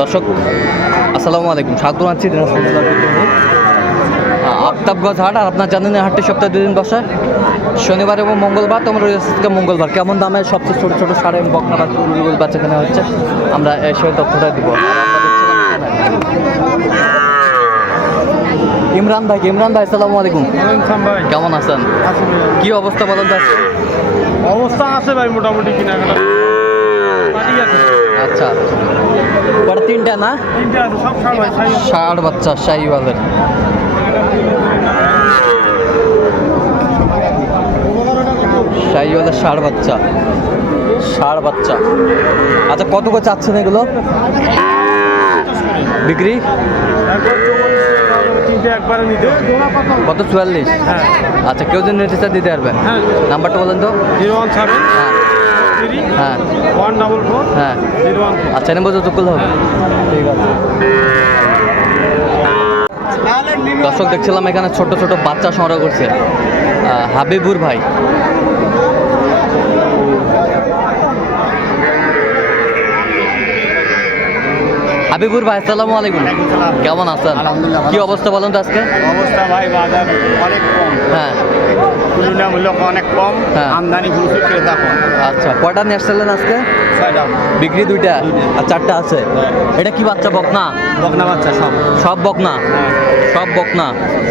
দর্শক আসসালামু আলাইকুম। স্বাগত আছি আফতাবগঞ্জ হাট আর আপনার জানেন হাটটি সপ্তাহে দুদিন বসে। শনিবার এবং মঙ্গলবার তোমরা রয়েছে মঙ্গলবার। কেমন দামে সবচেয়ে ছোটো ছোটো সার বকনা বা বাচ্চা কেনা হচ্ছে? আমরা সেই তথ্যটা দিব। ইমরান ভাই ইমরান ভাই আসসালামু আলাইকুম। ভাই। কেমন আছেন? কি অবস্থা বলেন তো? অবস্থা আছে ভাই মোটামুটি পাটি আছে। আচ্ছা। কটা তিনটা না? ষাট বাচ্চা শাহিওয়ালের। শাহিওয়ালের ষাট বাচ্চা ষাট বাচ্চা। আচ্ছা কত করে চাচ্ছেন এগুলো? বিক্রি? কত? চুয়াল্লিশ। হ্যাঁ। আচ্ছা কেউ যদি নিতে দিতে পারবেন হ্যাঁ। নাম্বারটা বলেন তো। Zero one seven. হ্যাঁ। থ্রি হ্যাঁ। ওয়ান ডাবল ফোর হ্যাঁ। জিরো ওয়ান আচ্ছা নেব যত করলে হবে। ঠিক আছে। দর্শক দেখছিলাম এখানে ছোট ছোট বাচ্চা সংগ্রহ করছে হাবিবুর ভাই। হাবিবুর ভাই আসসালামু আলাইকুম। কেমন আছেন? আলহামদুলিল্লাহ, কি অবস্থা বলেন তো আজকে? অবস্থা ভাই বাজার অনেক কম। হ্যাঁ। তুলনা মূল্য অনেক কম হ্যাঁ। আমদানি প্রচুর ক্রেতা কম। আচ্ছা কয়টা নিয়ে আসছিলেন আজকে? বিক্রি দুইটা? আর চারটা আছে। এটা কি বাচ্চা বকনা? বকনা বাচ্চা সব। সব বকনা? সব বকনা?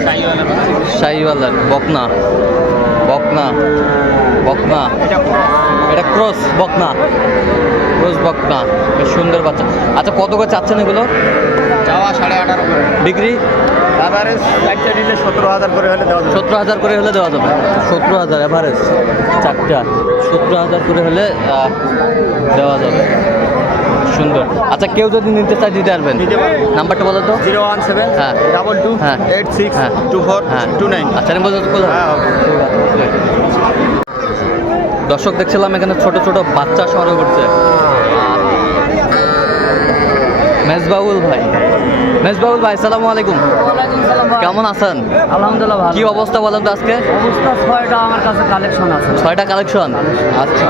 শাহিওয়ালা শাহিওয়ালার বকনা। বকনা। বকনা। এটা ক্রস বকনা। ক্রস বকনা বেশ সুন্দর বাচ্চা। আচ্ছা কত করে চাচ্ছেন এগুলো? চাওয়া সাড়ে আঠারো করে। ডিগ্রি এভারেজ চারটা নিলে সতেরো হাজার করে হলে দেওয়া যাবে। সতেরো হাজার করে হলে দেওয়া যাবে। সতেরো হাজার অ্যাভারেজ চারটা। সতেরো হাজার করে হলে দেওয়া যাবে। সুন্দর। আচ্ছা কেউ যদি নিতে চায় দিতে পারবেন? নাম্বারটা বলো তো। জিরো ওয়ান সেভেন হ্যাঁ। ডাবল টু হ্যাঁ। এইট সিক্স হ্যাঁ। টু ফোর হ্যাঁ। Two nine. আচ্ছা আমি বলতে করলাম হ্যাঁ। দর্শক দেখছিলাম এখানে ছোট ছোট বাচ্চা সংগ্রহ করছে। মেজবাউল ভাই। মেজবাউল ভাই সালামু আলাইকুম। কেমন আছেন? আলহামদুলিল্লাহ ভালো। কি অবস্থা বলেন তো আজকে? অবস্থা ছয়টা আমার কাছে কালেকশন আছে। ছয়টা কালেকশন আচ্ছা।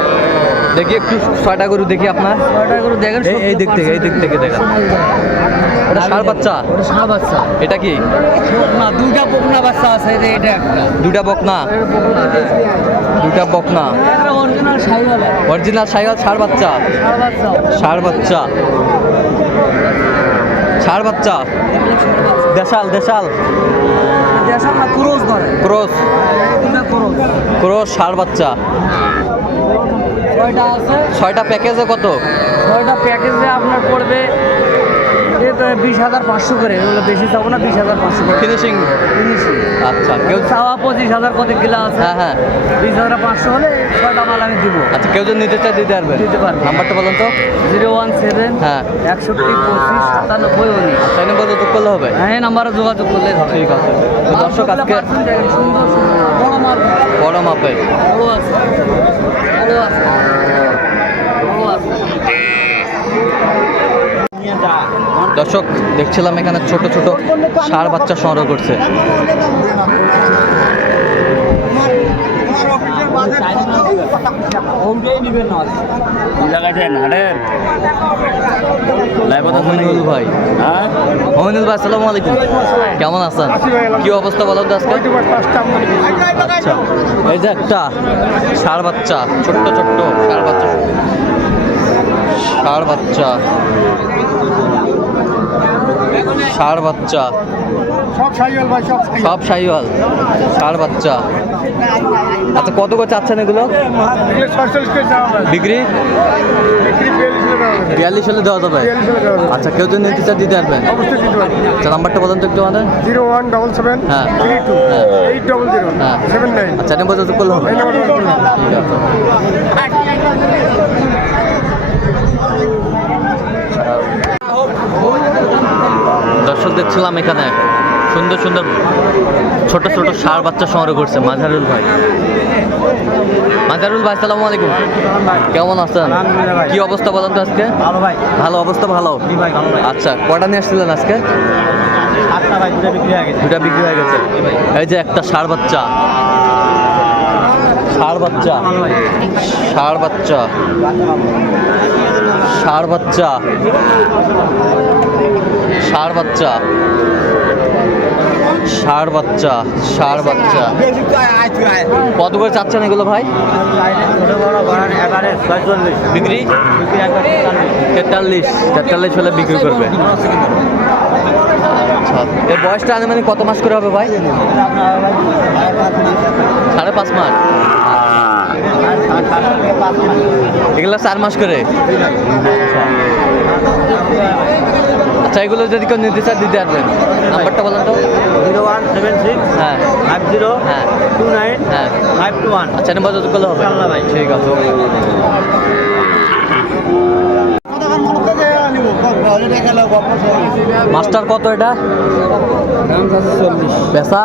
দেখি একটু ছয়টা গরু দেখি আপনার। ছয়টা করে দেখেন এই- এই দিক থেকে এই দিক থেকে দেখেন। এটা ষাঁড় বাচ্চা? ওটা ষাঁড় বাচ্চা। এটা কি? না দুইটা বকনা বাচ্চা আছে এটা একটা। দুটা বকনা? বকনা দুটা বকনা? এটা অরিজিনাল সাইকেল ষাঁড় বাচ্চা? ষাঁড় বাচ্চা। ষাঁড় বাচ্চা। দেশাল দেশাল। দেশাল না ক্রস ক্রোজ ক্রস ষাঁড় বাচ্চা। ছয়টা আছে। ছয়টা প্যাকেজে কত? ছয়টা প্যাকেজে আপনার পড়বে এই বিশ হাজার পাঁচশো করে এগুলো বেশি চাবো না বিশ হাজার পাঁচশো করে। ফিনিশিং? ফিনিশিং। আচ্ছা কেউ চাওয়া পঁচিশ হাজার কত কিলো আছে? হ্যাঁ হ্যাঁ। বিশ হাজার পাঁচশো হলে ছয়টা মাল আমি দিব। আচ্ছা কেউ যদি নিতে চায় দিতে পারবেন দিতে পারব। নাম্বারটা বলুন তো। জিরো ওয়ান সেভেন হ্যাঁ। একষট্টি পঁচিশ সাতানব্বই উনিশ। চাই নম্বর যত করলে হবে? হ্যাঁ এই নাম্বারে যোগাযোগ করলে হবে। ঠিক আছে। দর্শক আজকে সুন্দর বড় মাল। বড় মাপের। বড় আছে। বড় আছে। বড় আছে। দর্শক, দেখছিলাম এখানে ছোট ছোট সার বাচ্চা সংগ্রহ করছে। ভাই। ভাই কেমন আছেন? কি অবস্থা বলো তো আচ্ছা এই যে একটা ষাঁড় বাচ্চা, ছোট্ট ছোট্ট ষাঁড় বাচ্চা। ষাঁড় বাচ্চা। ষাঁড় বাচ্চা। সব শাহিওয়াল ষাঁড় বাচ্চা। আচ্ছা কত করে চাচ্ছেন এগুলো? বিক্রি? বিয়াল্লিশ হলে দেওয়া যাবে? আচ্ছা কেউ যদি নিতে চায় দিতে পারবেন? আচ্ছা নাম্বারটা বলেন তো একটু আমাদের। জিরো ওয়ান ডবল সেভেন হ্যাঁ। থ্রি টু হ্যাঁ। এইট ডবল জিরো হ্যাঁ। Seven nine. আচ্ছা যত করলে হবে। ঠিক আছে। দর্শক দেখছিলাম এখানে। সুন্দর সুন্দর ছোট ছোট ষাঁড় বাচ্চা সংগ্রহ করছে মাঝারুল ভাই। মাঝারুল ভাই সালামু আলাইকুম। কেমন আছেন? কি অবস্থা বলেন তো আজকে? ভালো ভাই। ভালো অবস্থা ভালো? আচ্ছা কটা নিয়ে আসছিলেন আজকে? দুটা বিক্রি হয়ে গেছে। এই যে একটা ষাঁড় বাচ্চা। ষাঁড় বাচ্চা। ষাঁড় বাচ্চা। ষাড় বাচ্চা। ষাড় বাচ্চা। ষাড় বাচ্চা ষাড় বাচ্চা। কত করে চাচ্ছেন এগুলো ভাই? বিক্রি? তেতাল্লিশ। তেতাল্লিশ হলে বিক্রি করবে। আচ্ছা এর বয়সটা আনুমানিক কত মাস করে হবে ভাই? সাড়ে পাঁচ মাস। এগুলো চার মাস করে। আচ্ছা এগুলো যদি কেউ নিতে চায় দিতে পারবেন। নাম্বারটা বলেন তো। জিরো ওয়ান সেভেন সিক্স হ্যাঁ। ফাইভ জিরো হ্যাঁ। টু নাইন হ্যাঁ। Five two one. আচ্ছা নাম্বার যত করলে হবে। ভাই। ঠিক আছে। মাস্টার কত এটা? বেসা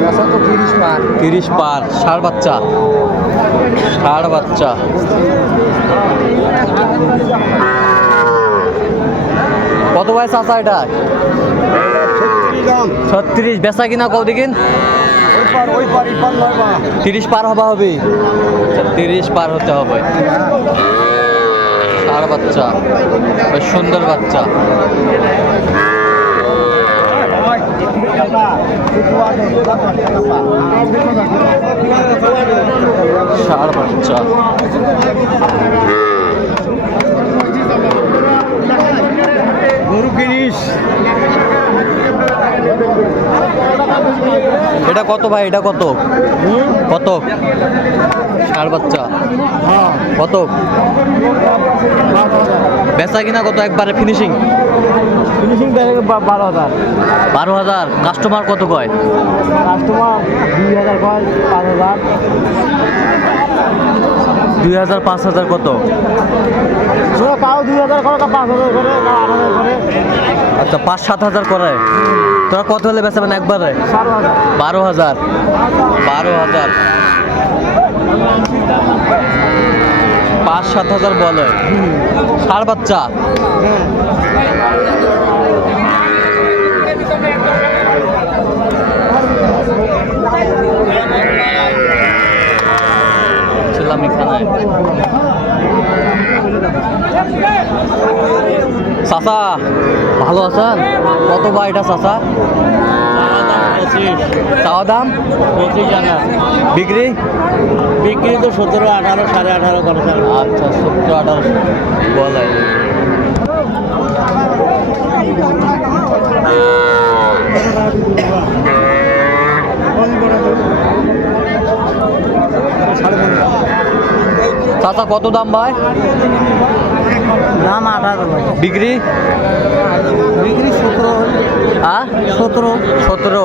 বেসা তো তিরিশ পার তিরিশ পার। ষাড় বাচ্চা। ষাড় বাচ্চা। কত বয়স আসা এটা? ছত্রিশ বেচা কিনা কত দিকিন তিরিশ পার হবা হবে। তিরিশ পার হতে হবে। ষাড় বাচ্চা বেশ সুন্দর বাচ্চা। ষাড় বাচ্চা। গরু কিনিস এটা কত ভাই? এটা কত? কত? আর বাচ্চা। কত? বেচা কিনা কত একবারে ফিনিশিং ফিনিশিং দেখে বারো হাজার। বারো হাজার। কাস্টমার কত কয়? কাস্টমার দুই হাজার কয় পাঁচ হাজার। দুই হাজার পাঁচ হাজার কত? কাউ দুই হাজার করে পাঁচ হাজার করে আট হাজার করে। আচ্ছা পাঁচ সাত হাজার করে। তোরা কত হলে বেচাবেন একবারে? বারো হাজার। বারো হাজার। পাঁচ সাত হাজার বলে। ষাড় বাচ্চা ছিলাম এখানে চাচা ভালো আছেন কত বা এটা চাচা? চাওয়া দাম? পঁচিশ হাজার বিক্রি? বিক্রি তো সতেরো আঠারো সাড়ে আঠারো করে আচ্ছা সত্তর আঠারো। বলে। চাচা কত দাম ভাই? দাম আঠারো বিক্রি? বিক্রি সতেরো। হ্যাঁ সতেরো। সতেরো।